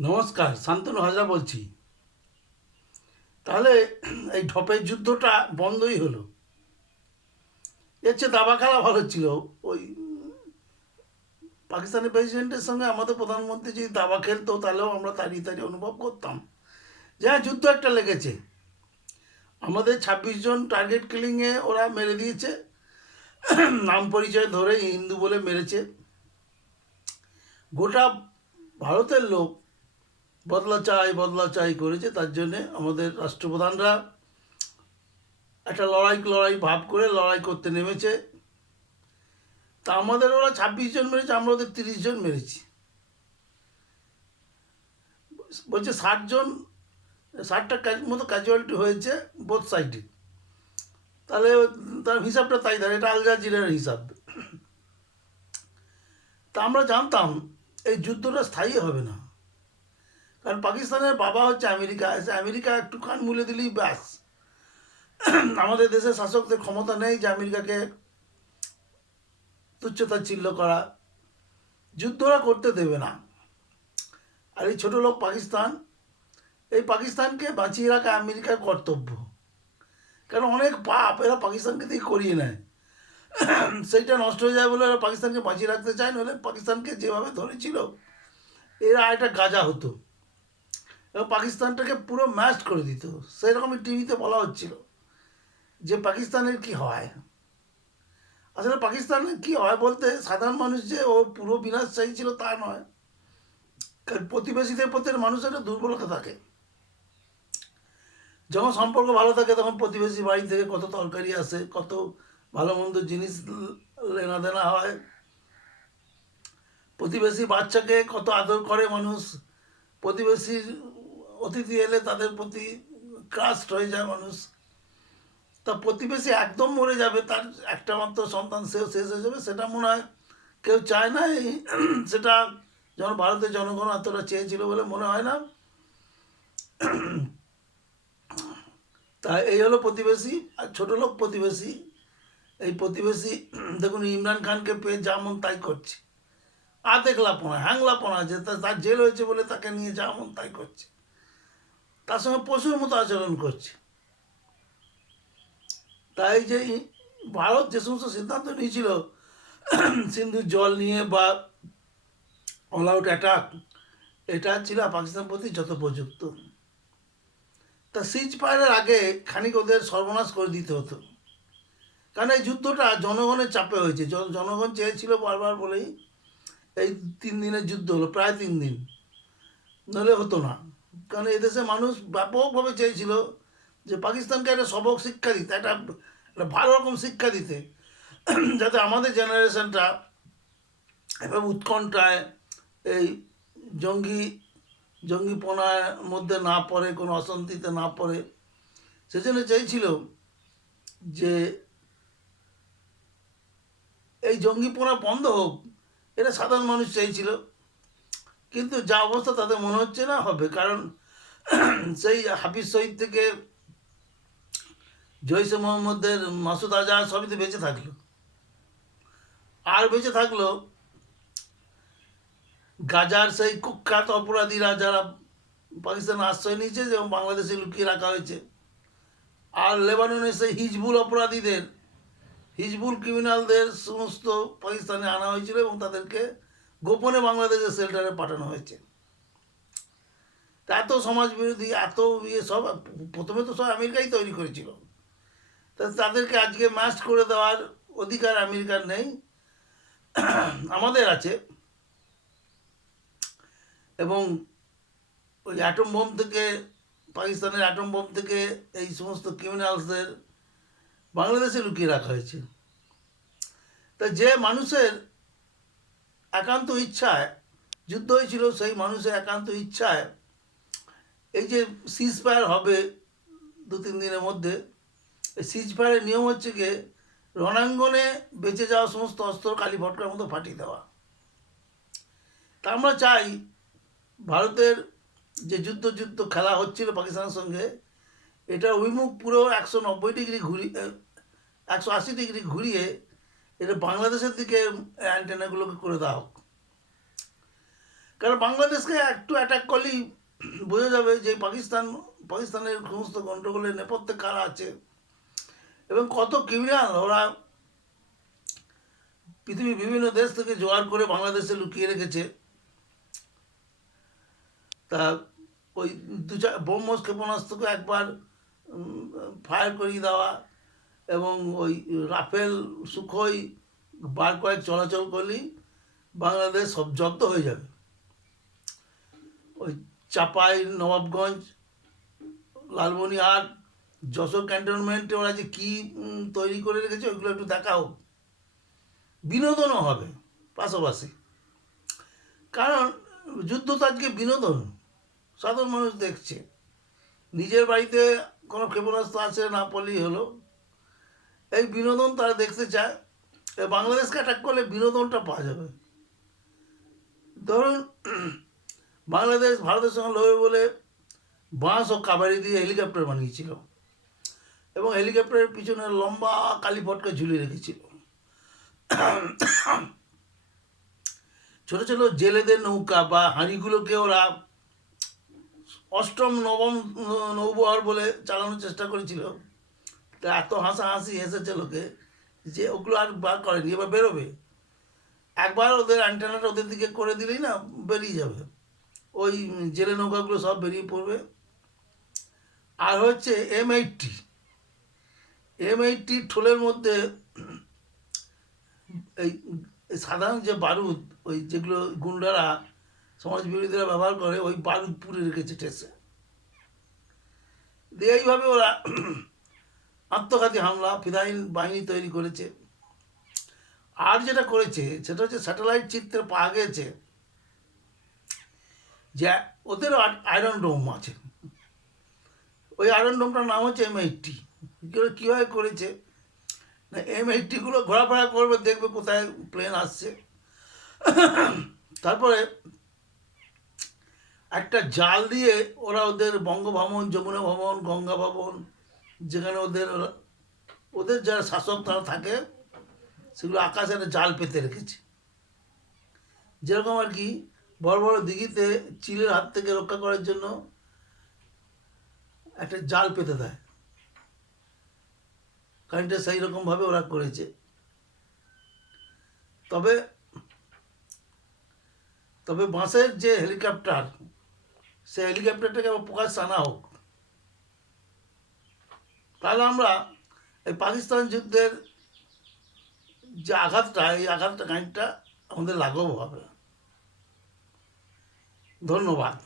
নমস্কার, শান্তনু হাজরা বলছি। তাহলে এই ঢপের যুদ্ধটা বন্ধই হলো। এর চেয়ে দাবা খেলা ভালো ছিল। ওই পাকিস্তানি প্রেসিডেন্টের সঙ্গে আমাদের প্রধানমন্ত্রী যদি দাবা খেলতো, তাহলেও আমরা তাড়িয়ে তাড়িয়ে অনুভব করতাম। যে হ্যাঁ যুদ্ধ একটা লেগেছে। আমাদের ছাব্বিশ জন টার্গেট কিলিংয়ে ওরা মেরে দিয়েছে। নাম পরিচয় ধরে হিন্দু বলে মেরেছে। গোটা ভারতের লোক বদলা চাই বদলা চাই করেছে, তার জন্যে আমাদের রাষ্ট্রপ্রধানরা একটা লড়াই লড়াই ভাব করে লড়াই করতে নেমেছে। তা আমাদের ওরা ছাব্বিশ জন মেরেছে, আমরা ওদের তিরিশ জন মেরেছি। বলছে ষাট জন, ষাটটা মতো ক্যাজুয়ালিটি হয়েছে বোথ সাইডে তাহলে তার হিসাবটা তাই ধরে এটা আল জাজিরার হিসাব। তা আমরা জানতাম, এই যুদ্ধটা স্থায়ী হবে না। কারণ পাকিস্তানের বাবা হচ্ছে আমেরিকা আমেরিকা একটু কান মুলে দিলেই ব্যাস। আমাদের দেশের শাসকদের ক্ষমতা নেই যে আমেরিকাকে তুচ্ছতাচ্ছিল্য করা। যুদ্ধরা করতে দেবে না। আর এই ছোটো লোক পাকিস্তান, এই পাকিস্তানকে বাঁচিয়ে রাখা আমেরিকার কর্তব্য। কারণ অনেক পাপ এরা পাকিস্তানকে দিয়ে করিয়ে নেয়। সেইটা নষ্ট হয়ে যায় বলে এরা পাকিস্তানকে বাঁচিয়ে রাখতে চায় নাহলে পাকিস্তানকে যেভাবে ধরেছিল, এরা একটা গাজা হতো। এবং পাকিস্তানটাকে পুরো ম্যাচ করে দিত। সেই রকমই টিভিতে বলা হচ্ছিল যে পাকিস্তানের কি হয়। আসলে পাকিস্তানের কি হয় বলতে সাধারণ মানুষ যে ও পুরো বিনাশ চাইছিল তা নয়। কারণ প্রতিবেশীদের প্রতি মানুষের একটা দুর্বলতা থাকে। যখন সম্পর্ক ভালো থাকে তখন প্রতিবেশী বাড়ি থেকে কত তরকারি আসে, কত ভালো মন্দ জিনিস লেনা দেনা হয়। প্রতিবেশী বাচ্চাকে কত আদর করে মানুষ। প্রতিবেশীর অতিথি এলে তাদের প্রতি ক্রাস্ট হয়ে যায় মানুষ। তা প্রতিবেশী একদম মরে যাবে, তার একটা মাত্র সন্তান সেও শেষ হয়ে যাবে, সেটা মনে হয় কেউ চায় না। এই সেটা যখন ভারতের জনগণ এতটা চেয়েছিল বলে মনে হয় না। তা এই হলো প্রতিবেশী, আর ছোটো লোক প্রতিবেশী। এই প্রতিবেশী, দেখুন, ইমরান খানকে পেয়ে যেমন তাই করছে। আদেকলাপনা হ্যাংলাপনা, যে তার জেল হয়েছে বলে তাকে নিয়ে যেমন তাই করছে। তার সঙ্গে পশুর মতো আচরণ করছে। তাই যে ভারত যে সমস্ত সিদ্ধান্ত নিয়েছিল সিন্ধুর জল নিয়ে বা অল আউট অ্যাটাক এটা ছিল পাকিস্তান প্রতি যত প্রযুক্ত তা সিজ ফায়ারের আগে খানিক ওদের সর্বনাশ করে দিতে হতো। কারণ এই যুদ্ধটা জনগণের চাপে হয়েছে। জন- জনগণ চেয়েছিল বারবার বলেই এই তিন দিনের যুদ্ধ হলো, প্রায় তিন দিন। নলে হতো না। কারণ এদেশে মানুষ ব্যাপকভাবে চেয়েছিল যে পাকিস্তানকে একটা সবক শিক্ষা দিতে, একটা একটা ভালো রকম শিক্ষা দিতে। যাতে আমাদের জেনারেশনটা এভাবে উৎকণ্ঠায়, এই জঙ্গি, জঙ্গিপনার মধ্যে না পড়ে, কোনো অশান্তিতে না পড়ে। সেজন্য চেয়েছিল যে এই জঙ্গিপনা বন্ধ হোক, এটা সাধারণ মানুষ চাইছিল কিন্তু যা অবস্থা তাদের মনে হচ্ছে না, হবে। কারণ সেই হাফিজ শহীদ থেকে জৈশে মোহাম্মদের, মাসুদ আজহার সবই তো বেঁচে থাকল। আর বেঁচে থাকল গাজার সেই কুখ্যাত অপরাধীরা যারা পাকিস্তানে আশ্রয় নিয়েছে এবং বাংলাদেশে লুকিয়ে রাখা হয়েছে। আর লেবাননের সেই হিজবুল অপরাধীদের, হিজবুল ক্রিমিনালদের সমস্ত পাকিস্তানে আনা হয়েছিল এবং তাদেরকে গোপনে বাংলাদেশের শেল্টারে পাঠানো হয়েছে। তা এত সমাজ বিরোধী এত ইয়ে সব, প্রথমে তো সব আমেরিকাই তৈরি করেছিল। তা তাদেরকে আজকে ম্যাচ করে দেওয়ার অধিকার আমেরিকার নেই। আমাদের আছে। এবং ওই অ্যাটম বোম থেকে, পাকিস্তানের অ্যাটম বোম থেকে এই সমস্ত ক্রিমিনালসদের বাংলাদেশে লুকিয়ে রাখা হয়েছে। তা যে মানুষের একান্ত ইচ্ছায়, যুদ্ধ হয়েছিল, সেই মানুষের একান্ত ইচ্ছায়, এই যে সিজ ফায়ার হবে দু তিন দিনের মধ্যে, এই সিজ ফায়ারের নিয়ম হচ্ছে গিয়ে রণাঙ্গনে বেঁচে যাওয়া সমস্ত অস্ত্র কালী ভটকার মতো ফাটিয়ে দেওয়া। তা আমরা চাই ভারতের যে যুদ্ধ যুদ্ধ খেলা হচ্ছিল পাকিস্তানের সঙ্গে, এটা অভিমুখ পুরো একশো নব্বই ডিগ্রি ঘুরি, একশো আশি ডিগ্রি ঘুরিয়ে এটা বাংলাদেশের দিকে অ্যান্টেনাগুলোকে করে দেওয়া হোক। কারণ বাংলাদেশকে একটু অ্যাটাক করলেই বোঝা যাবে যে পাকিস্তান, পাকিস্তানের সমস্ত গণ্ডগোলের নেপথ্যে কারা আছে এবং কত ক্রিমিনাল ওরা পৃথিবীর বিভিন্ন দেশ থেকে জোগাড় করে বাংলাদেশে লুকিয়ে রেখেছে। তা ওই দু চার ব্রহ্মস ক্ষেপণাস্ত্রকে একবার ফায়ার করিয়ে দেওয়া এবং ওই রাফেল সুখই বার কয়েক চলাচল করলেই বাংলাদেশ সব জব্দ হয়ে যাবে। ওই চাপাই, নবাবগঞ্জ লালমনিরহাট যশোর ক্যান্টনমেন্টে ওরা যে কী তৈরি করে রেখেছে, ওইগুলো একটু দেখা হোক বিনোদনও হবে পাশাপাশি। কারণ যুদ্ধ তো আজকে বিনোদন, সাধারণ মানুষ দেখছে। নিজের বাড়িতে কোনো ক্ষেপণাস্ত্র আছে, না পড়লেই হলো এই বিনোদন তারা দেখতে চায় বাংলাদেশকে অ্যাটাক করলে বিনোদনটা পাওয়া যাবে। ধরুন, বাংলাদেশ ভারতের সঙ্গে লড়বে বলে বাঁশ ও কাবাড়ি দিয়ে হেলিকপ্টার বানিয়েছিল এবং হেলিকপ্টারের পিছনে লম্বা কালী ঝুলিয়ে রেখেছিল। ছোট ছোট জেলেদের নৌকা বা হাঁড়িগুলোকে ওরা অষ্টম, নবম নৌবহর বলে চালানোর চেষ্টা করেছিল। তা এত হাসাহাসি হেসেছে লোকে যে ওগুলো আর বার করেনি, এবার বেরোবে। একবার ওদের অ্যান্টেনাটা ওদের দিকে করে দিলেই না বেরিয়ে যাবে। ওই জেলে নৌকাগুলো সব বেরিয়ে পড়বে। আর হচ্ছে এম এইটটি এম এইটটি ঠোলের মধ্যে এই সাধারণ যে বারুদ, ওই যেগুলো গুন্ডারা সমাজ বিরোধীরা ব্যবহার করে, ওই বারুদ পুড়ে রেখেছে টেসে দিয়ে এইভাবে ওরা আত্মঘাতী হামলা ফিদাইন বাহিনী তৈরি করেছে। আর যেটা করেছে, সেটা হচ্ছে স্যাটেলাইট চিত্রে পাওয়া গেছে যে ওদেরও আয়রন ডোম আছে। ওই আয়রন ডোমটার নাম হচ্ছে এম এইটটি কীভাবে করেছে? না এম এইটটিগুলো ঘোরাফেরা করবে, দেখবে কোথায় প্লেন আসছে। তারপরে একটা জাল দিয়ে ওরা ওদের বঙ্গভবন, যমুনা ভবন, গঙ্গা ভবন যেখানে ওদের ওদের যারা শাসক তারা থাকে, সেগুলো আকাশে একটা জাল পেতে রেখেছে। যেরকম আর কি, বড় বড় দিঘিতে চিলের হাত থেকে রক্ষা করার জন্য একটা জাল পেতে দেয়। কারেন্টটা সেই রকমভাবে ওরা করেছে। তবে তবে বাঁশের যে হেলিকপ্টার সে হেলিকপ্টারটাকে আবার প্রকাশ আনা হোক। তাহলে আমরা এই পাকিস্তান যুদ্ধের যে আঘাতটা এই আঘাতটা খানিকটা আমাদের লাঘব হবে। ধন্যবাদ।